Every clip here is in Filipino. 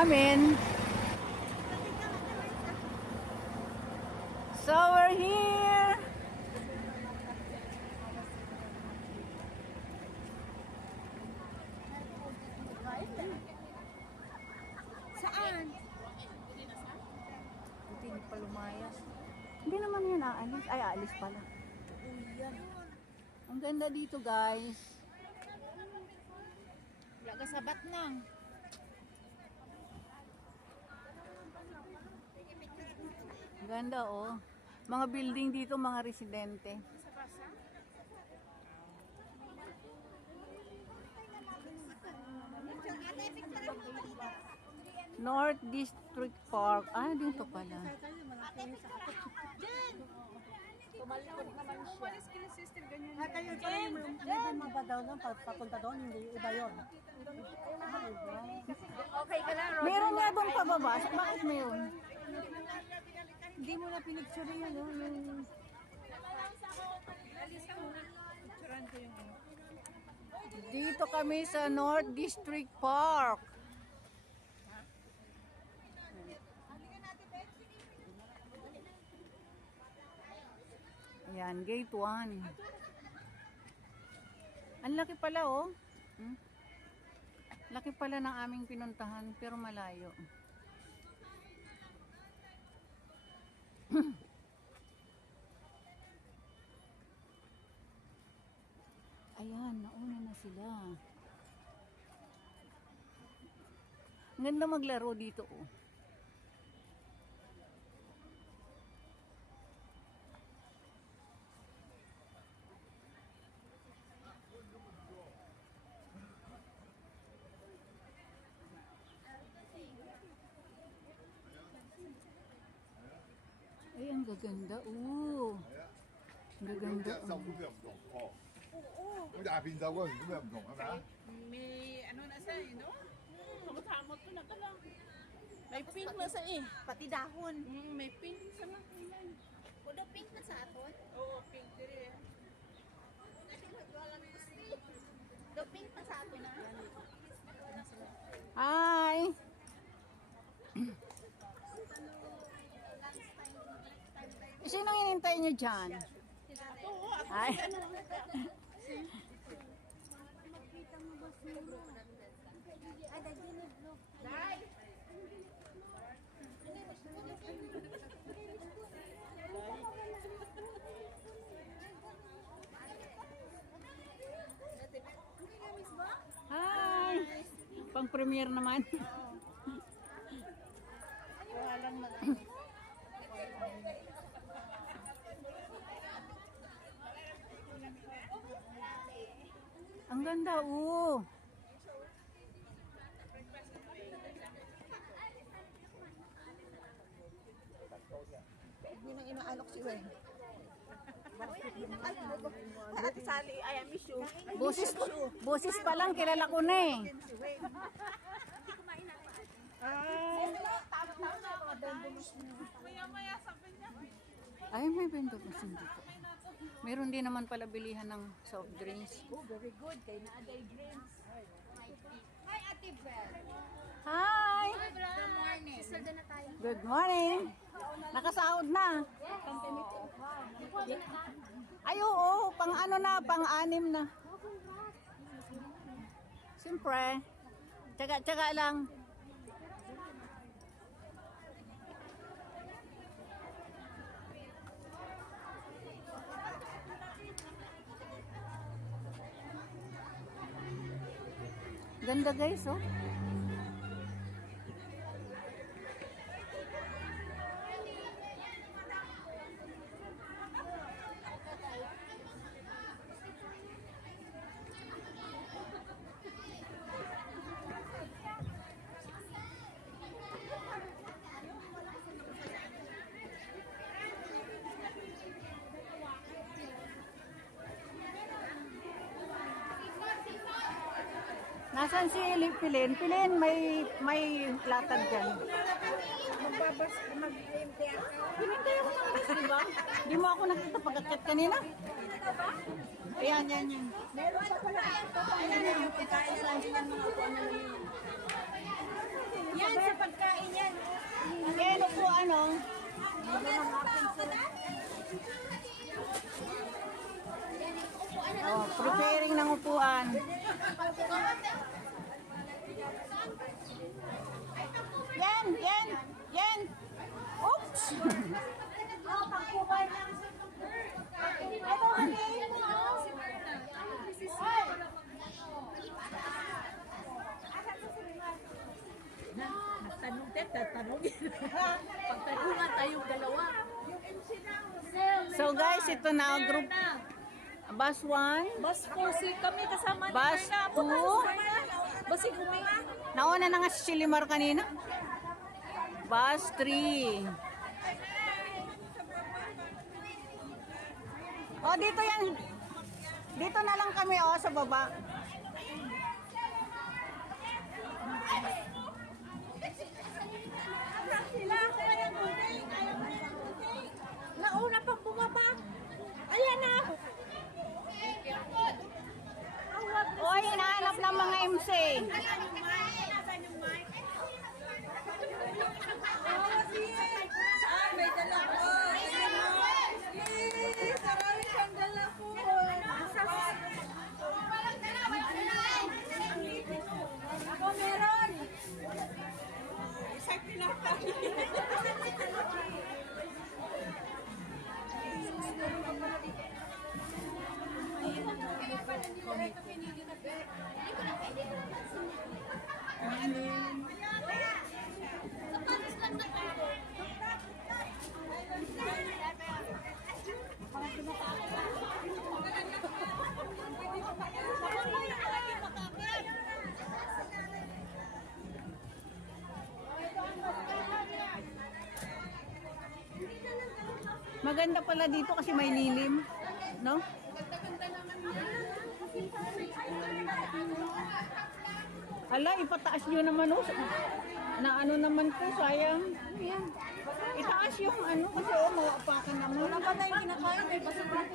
namin. So we're here. Saan? Hindi pa lumayas. Hindi naman yan aalis. Ay, aalis pala. Ang ganda dito, guys. Laga sabat nang. Ang ganda, oh. Mga building dito, mga residente. North District Park. Ah, dito pala. Tumalikod naman siya. Umalis ka na sister, ganyan. Kayo pala yung mga daw doon, papunta doon, hindi iba yun. Okay ka na, Rod. Meron nga doon pababa. Bakit meron? Hindi mo na pinicture yun, no? Yung... Alis ka muna. Picturean ko yung ano. Dito kami sa North District Park. Ayan, gate 1. Ang laki pala, oh. Laki pala ng aming pinuntahan, pero malayo. Ayan, nauna na sila. Ang ganda maglaro dito, oh. Ay, ang gaganda, oh. Ang gaganda, oh. 都咩唔同哦。咁但係變奏嗰陣都咩唔同係咪啊？ May ano na sa no? Kamot ko na ka lang. May pink na sa eh. Pati dahon. May pink sa na. Kudo pink na sa aton. Oo, pink dire. Do pink na sa aton na. Hi! Sino hinintay niyo dyan? Ay. Hi! Pang-premiere naman. Ang ganda, oh. Hindi nang inaalok si Wen. Ate Sally, I miss you. Boses pa lang, kilala ko na eh. Maya-maya sabi niya. Ay, may vendor machine dito. Meron din naman pala bilihan ng soft drinks. Oh, very good. Kay naaday drinks. Hi, Ate Bel. Hi! Good morning. Sister na tayo. Good morning! Nakasahod na. Ay, oo. Pang ano na, pang 6 na. Siyempre. Tsaga-tsaga lang. Ganda guys, oh. Nasaan si Pilin? Pilin, may latag dyan. Hinintay ako ng bus, di ba? Di mo ako nakita pag-akit kanina? Ayan, yan, yan. Yan, sa pagkain yan. Yan po ano. Oh, preparing ng upuan. Yan, yan, yan. Oops! Oh, pagkukuha lang. Ito, hatiin mo. Ay! Tanong tatanungin. Pagtanungan tayong dalawa. So guys, ito na group. Bus 1. Bus 4, si kami kasama ni Bus Marna. two. Bus umi. Nauna na nga si Chilimar kanina. Bus 3. Oh, dito yan. Dito na lang kami oh, sa baba. Nauna pang bumaba. Ayan na. Oy, hinahanap ng mga MC. May dala ko. Sarami siyang dala ko. Ako meron. Isang pinapay. Maganda pala dito kasi may lilim, no? Ala, ipataas nyo naman oh. Na ano naman po, sayang. Ayan. Itaas yung ano kasi oh, maupakan naman. Wala pa tayong kinakain. May basurahan.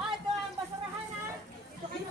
Ah, ito ang basurahan ha. Ito kayo.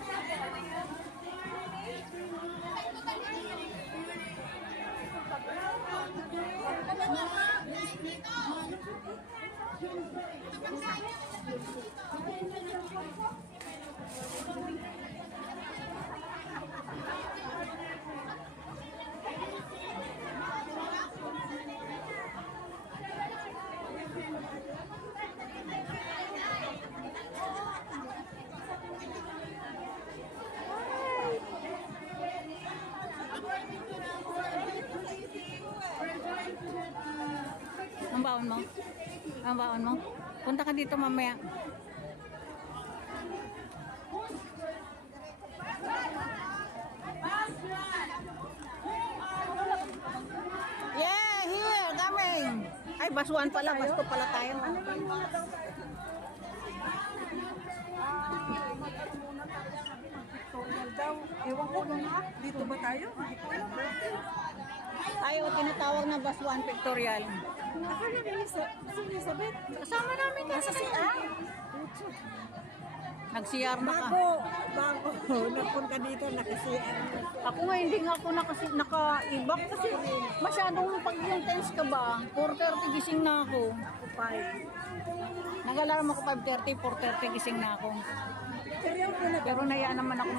Ang baon mo? Ang baon mo? Punta ka dito mamaya. Yeah, here, coming. Ay, basuan pala, basto pala tayo. Ewan ko nung dito ba tayo? Ay, o tinatawag na bus 1 pictorial. Akala ni Elizabeth. Kasama namin kasi si Nag-CR na ka. Bago. Napunta dito, nakasiyan. Ako nga hindi nga ako naka-ibak kasi masyadong pag yung tense ka ba, 4:30 gising na ako. Nag-alarm ako 5:30, 4:30 gising na ako. Pero nayaan naman ako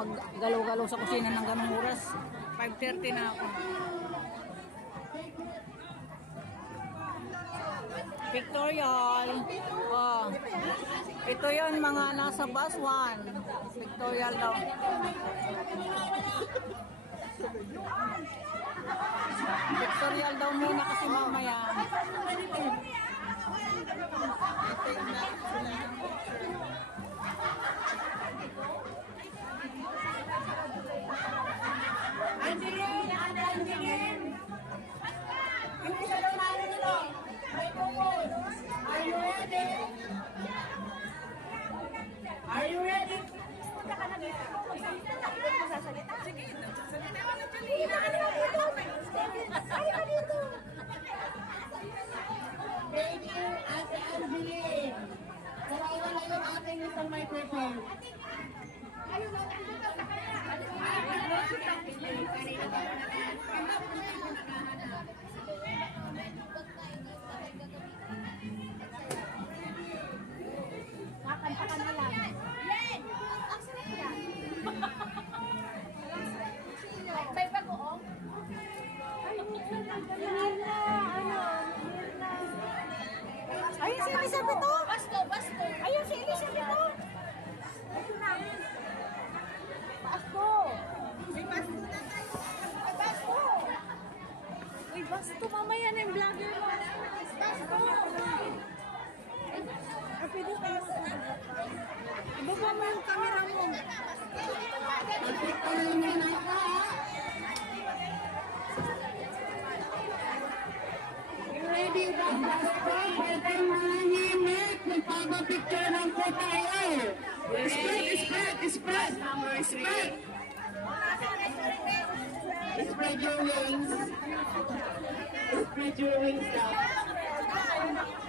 maggalaw-galaw sa kusina ng ganung oras. 5:30 na ako. Pictorial. Oh. Ito yon mga nasa bus 1. Pictorial daw. Pictorial daw muna kasi mamaya. Are you ready? Thank you, Ate Angeline. Wala yung ating isang microphone. Mirna, ano? Mirna. Ayun si Elizabeth oh. Basto, basto. Ayun si Elizabeth oh. Basto. May basto na tayo. May basto. Uy, basto. Mamaya na yung vlogger mo. Basto. Ah, pwede tayo ibaba mo yung camera mo. Ready ba basto? Pwede manahimik. Magpapapicture lang po tayo. Spread. Spread your wings. Spread your wings now.